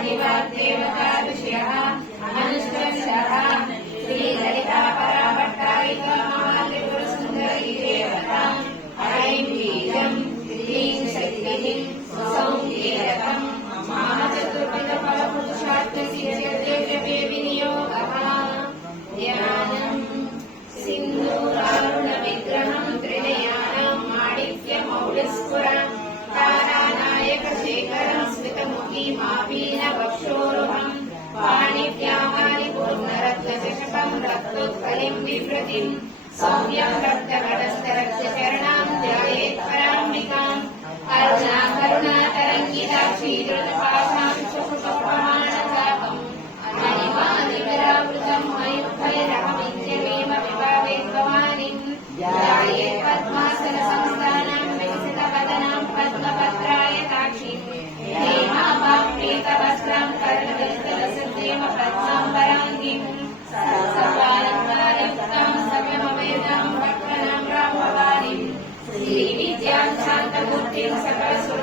वाग्देवता ऋषयः अनुष्ठस्यः श्रीललिता पराभट्टारिका महात्रिपुरसुन्दरी देवता ऐं बीजं ह्रीं शक्तिः सौं कीलकं महाचतुर्विधफलपुरुषार्थसिद्ध्यर्थे विनियोगः ध्यानं सिन्दूरारुणविग्रहं त्रिनयनं माणिक्यमौलिस्फुरं तारानायकशेखरं स्मितमुखीमापीनवक्षोरुहं पाणिभ्यामालिपूर्णरत्नचषकं रक्तोत्कलिं बिभ्रतिं सौम्यं रक्तगडस्थरक्षचरणां ध्यायेत् पराम्बिकाम् अरुणाकरुणातरङ्गिताक्षी धृतपाशां सुकृतप्रमाणचापम् अनिमादिविरावृतं मयूखैरहमित्यमेव विभावेत् भवानीं ध्यायेत् पद्मासनसंस्थानं विकसितवदनां पद्मपत्रायताक्षीं हेमाभाप्रीतवस्त्रां कर्णविस्तरसद्देव पद्माम्बराङ्गीं सर्वालङ्कारयुक्तां सव्यमवेदां भक्तानां रामभवानीं श्रीविद्यां शान्तमूर्तिं सकलसुर